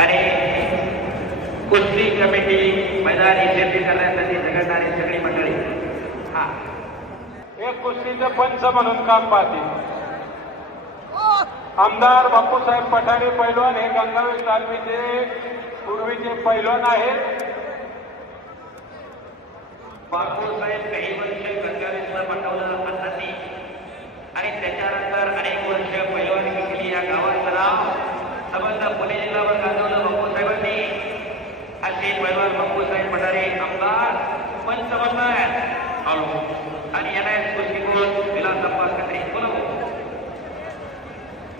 आणि कुस्ती कमिटी मैदानी शेती करण्यासाठी झगडणारी सगळी मंडळी. एक कुस्तीचे पंच म्हणून काम पाहते आमदार बापूसाहेब पठारे पैलवान. हे गंगावेल तालमीचे पूर्वीचे पैलवान आहेत. बापूसाहेब काही वर्ष गंगावेलला पाठवलं हाताने आणि त्याच्यानंतर अनेक वर्ष पैलवानगी केली. या गावाचं नाव समजा पुणे जिल्ह्यावर गाजवलं बापूसाहेबांनी. असे पैलवान बापूसाहेब पठारे आमदार पंच म्हणतात आणि येणाऱ्या कुस्तीकोट विलासप्पा कत्रे. बोला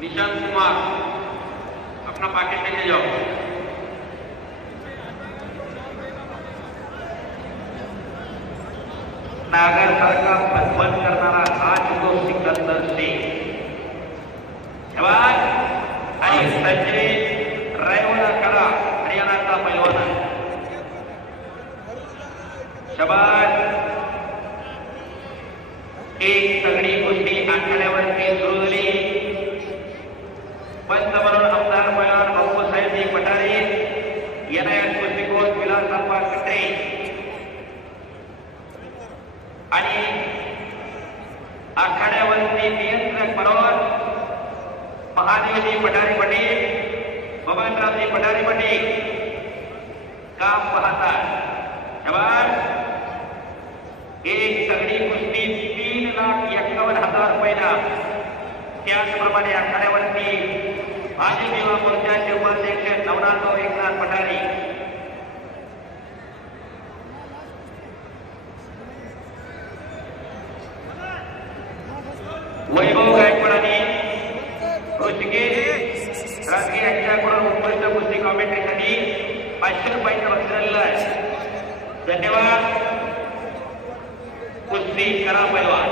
निशांत कुमार अपना पाकिट लेके जाओ. नागर सारखा फनफन करणारा हा जो सिकंदर शेख आणि संजय रायवाला कडा हरियाणाचा पैलवान. शबाज. एक सगळी कुस्ती आखाड्यावरती सुरू झाली. पंच म्हणून आमदार पैलवान बापूसाहेब पठारे येणाऱ्या कुस्तीकोट विलासप्पा कत्रे आणि आखाड्यावरती नियंत्रक म्हणून महादेवजी पठारे पाटील, बबनरावजी पठारे पाटील काम पाहतात. एक सगळी कुस्ती 3,51,000 रुपयाला. त्याचप्रमाणे आखाड्यावरती भाजप युवा मोर्चाचे उपाध्यक्ष नवनाथराव एकनाथ पठारे, वैभव गायकवाडांनी ऋषिकेश राजकीय यांच्याकडून उत्कृष्ट कुस्ती कॉमेंट्रीसाठी 500 रुपयाचं बक्षीस आहे. धन्यवाद. कुस्ती करा पैलवान.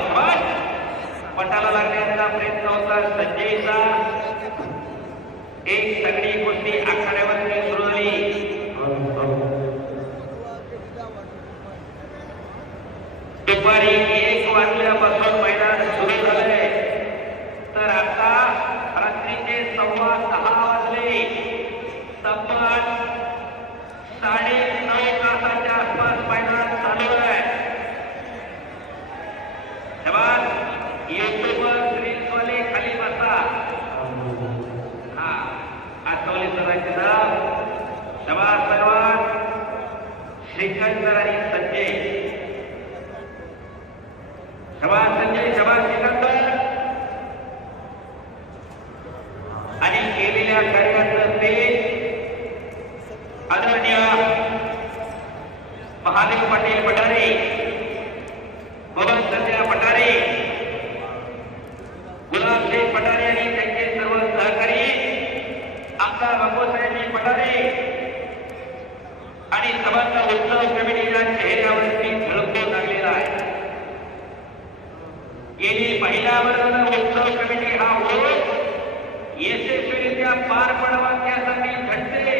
पटाला लागण्याचा प्रयत्न होता संजयचा. एक सगळी कुस्ती आखाड्यावरती सुरू झाली. दुपारी 1 वाजल्यापासून मैदान सुरू झालंय तर आता रात्रीचे 6:15 वाजले. तब्बल 9.5 तासाच्या आसपास मैदान चालू आहे. युट्यूबर रील्सवाले खाली बसा. आठवले सरांचे नाव शबाज सर्वात श्रीकांत आणि संजय. शबाज संजय, शबाज श्रीकांत. आणि केलेल्या कार्याचं ते आदरणीय महादेव पाटील पठारे, बबन संजय पठारे, गुलाब शेख पठारे आणि त्यांचे सर्व सहकारी, आमदार बापूसाहेब पठारे आणि समस्त उत्सव कमिटीच्या चेहऱ्यावरती झळकून लागलेला आहे. गेली महिला वर्ग उत्सव कमिटी हा ओळख यशस्वीरित्या पार पडावा त्यासाठी झटते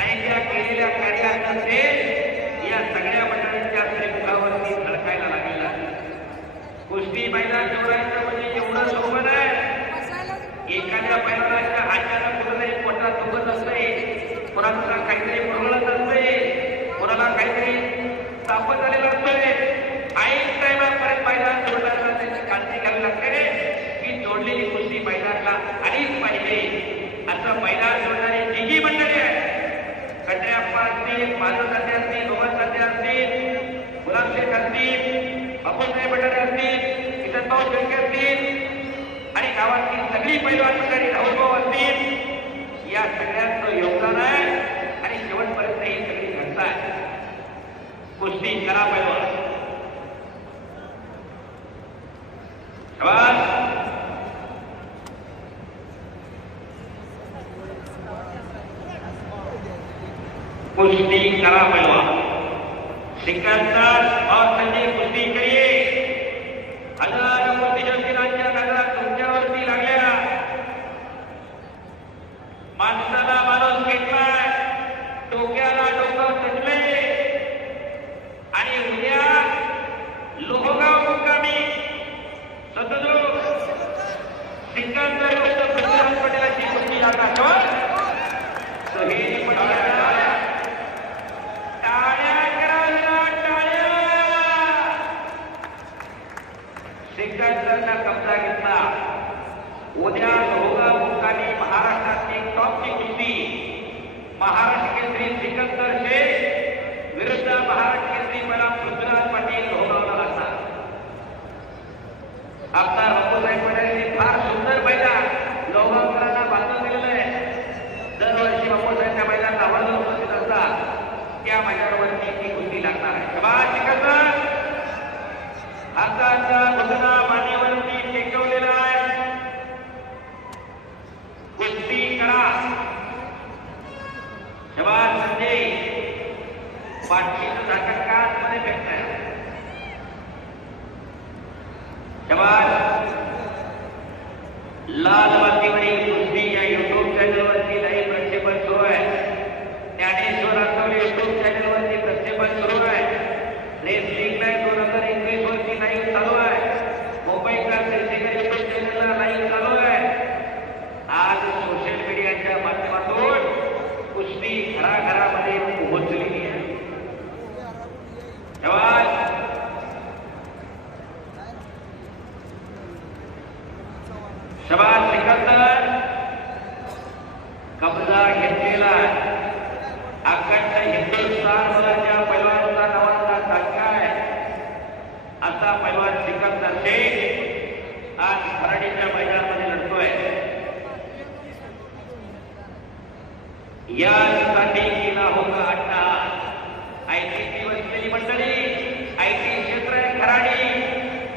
आणि त्या केलेल्या कार्याचे या सगळ्या मंडळींच्या श्रीमुखावरती झळकायला लागलेला. कुस्ती मैदान जोडायचं म्हणजे एवढं सोपं आहे. एखाद्या पैलवानाच्या हाताला कुठेतरी पोटात दुखत असते, कोणाला काहीतरी प्रगळत असते, कोणाला काहीतरी तापत आलेलं असतंय. ऐन टायमापर्यंत मैदान जोडताना त्याची काळजी घ्यावी लागते की जोडलेली कुस्ती मैदानाला आलीच पाहिजे. असं मैदान जोडणारी जी मंडळी आहे, कट्याप्पा असतील, माधव साथे असतील, बबन साथे असतील, गुलाब शेख असतील, बापूसाहेब पठारे असतील, किसनभाऊ शेळके असतील आणि गावातील सगळी पैलवान मंडळी राहुलभाऊ असतील, या सगळ्यांचं योगदान आहे आणि शेवटपर्यंत ही सगळी घटना आहे. कुस्ती करा पैलवान. कुस्ती करा पैलवान. सिकंदर और संजय कुस्ती करिए. हजारो कुस्तीच्या नगरात तुमच्यावरती लागलेला माणसाला माणूस घेतलाय, डोक्याला डोकं सजले आणि उद्या लोहगाव मुक्कामी सतत सिकंदर पटेलाची कुस्ती लागणार. सोहेल पटवर्धन टाळ्या करा टाळ्या. सिकंदरनं कब्जा घेतला. उद्या दोघा मुक्कामी महाराष्ट्रातली टॉपची कुस्ती महाराष्ट्र केसरी सिकंदर शेख विरुद्ध महाराष्ट्र केसरी मला पृथ्वीराज पाटील भोगावला लागणार. आमदार बापूसाहेब पटेलांनी फार सुंदर मैदान लोहगावकरांना बांधून दिलेलं आहे. दरवर्षी बापूसाहेबच्या मैदानात आवर्जून उपस्थित असतात. त्या मैदानावरती ती कुस्ती लागणार आहे. शाबास सिकंदर. हाताचा घुटना मानेवरती टेकवलेला आहे. कुस्ती करा. शाबास संजय. पाठीचं झाकण काचमध्ये फेकताय. शाबास. लाल मातीवरील कुस्ती या युट्यूब चॅनलवरती लाईव्ह प्रक्षेपण सुरू आहे. ज्ञानेश्वर आठवले युट्यूब चॅनलवरती प्रक्षेपण सुरू आहे. रेसलिंग लाईव्ह 2021 वरती लाईव्ह चालू आहे. मुंबईकर श्रीशेखर युट्यूब चॅनलला लाईव्ह चालू आहे. आज सोशल मीडियाच्या माध्यमातून कुस्ती घराघरामध्ये पोहोचलेली आहे. शाबास. शाबास सिकंदर. कब्जा घेतलेला अखंड हिंदुस्थानभराच्या पैलवानांचा नावाचा धक्का आहे असा पैलवान सिकंदर शेख आज खराडीच्या मैदानामध्ये लढतोय. यासाठी केला होता अड्डा. आयटीची बसलेली मंडळी, आयटी क्षेत्र आहे खराडी.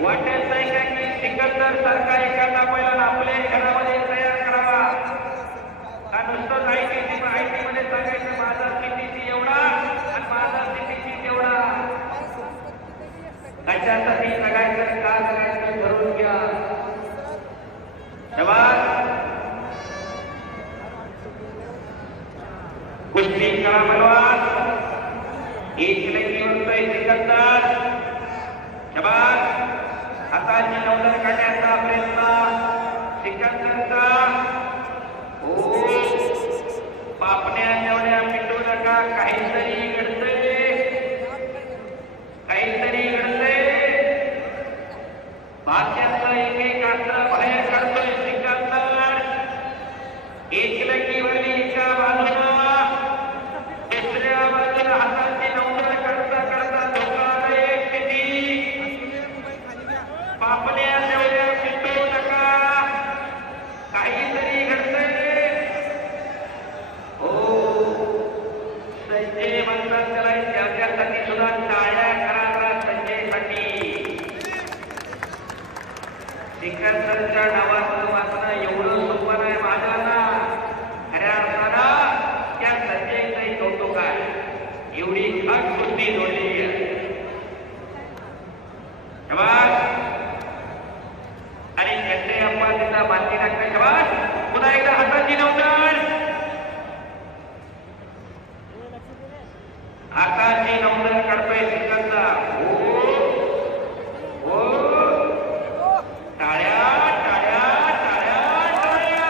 वाटत नाही का की सिकंदर सारखा एखादा पैलवान आपल्या घरामध्ये तयार करावा का नुसतं आयटी मध्ये सांगायचं माझा सिटीची एवढा आणि माझा सिटीची तेवढा. कशासाठी जगायचं का जगायचं ठरवून घ्या. शाबास. कुस्ती करा पैलवान. एक लगी होतोय सिकंदर. शाबास. हाताची नवदर काढण्याचा प्रयत्न सिकंदरचा. हो पापण्या तेवढ्या मिटू नका. काहीतरी घडतंय. काहीतरी घडतंय. भाष्याचं एक एक अस्त्र बाहेर काढतोय सिकंदर. एक लकीवरली एका बाजूला दुसऱ्या बाजूला हाताची नवदर करता करता धोका एक किती. पापण्या तेवढ्या मिटू नका. काहीतरी घडतंय. हो संजय म्हणतात त्याला त्याच्यासाठी सुद्धा टाळ्या करा संजयसाठी. सिकंदरच्या नावाचं वाचणं एवढं सोपं नाही माझ्याला. खऱ्या अर्थानं त्या संजयचंही कौतुक आहे. एवढी खास बुद्धी जोडलेली आहे. शाबास. आणि त्यांचे अप्पा तिचा माती टाकते. शाबास. पुन्हा एकदा हाताची नवदर. हाताची नवदर काढतोय सिकंदर. हो टाळ्या टाळ्या टाळ्या टाळ्या.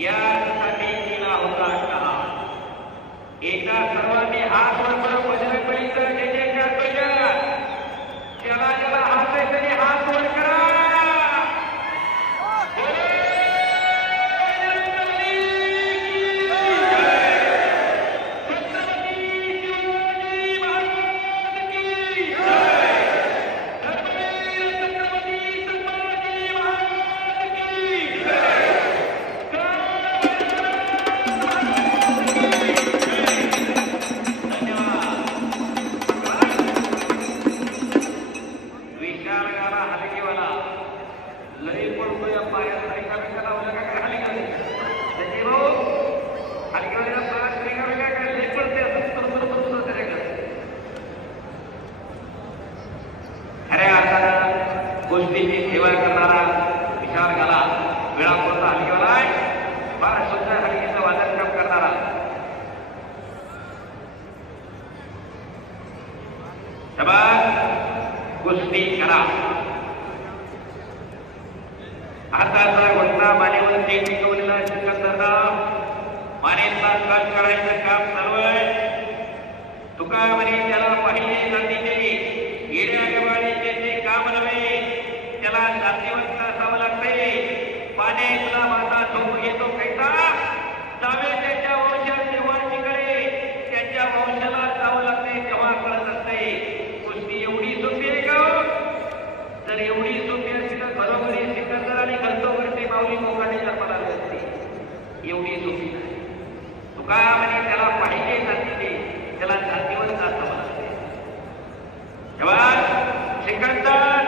यासाठी केला होता अड्डा. एकदा सर्वांनी हात वर करून बजरंगबलीचा जय जयकार करूया. ज्याला ज्याला हात आहे त्याने हात वर करा. गोष्टीची सेवा करणारा विशाल गाला वेळापूरचा हलगीवाला आहे. फार सुंदर हलगीचं वादन काम करणारा. शाबास. कुस्ती करा. हाताचा घोटना मानेवरती टिकवलेला सिकंदर मानेचा कट करायचं काम चालू आहे. तुका म्हणे त्याला पाहिले जातीचे येड्या गवाडीचे ते काम नव्हे, त्याला जातीवंत असावं लागते. पाने तुला माझा झोप घेतो कैसा जावे त्याच्या वंशात जेव्हा तिकडे त्याच्या वंशाला जावं लागते तेव्हा कळत असते. कुस्ती एवढी सोपी आहे का? जर एवढी सोपी असती तर घरोघरी सिकंदर आणि घरतोघरची माऊली मोकाने जन्माला आली असते. एवढी सोपी नाही. तुका म्हणे त्याला पाहिजे जातीचे, त्याला जातीवंत असावं लागते. तेव्हा सिकंदर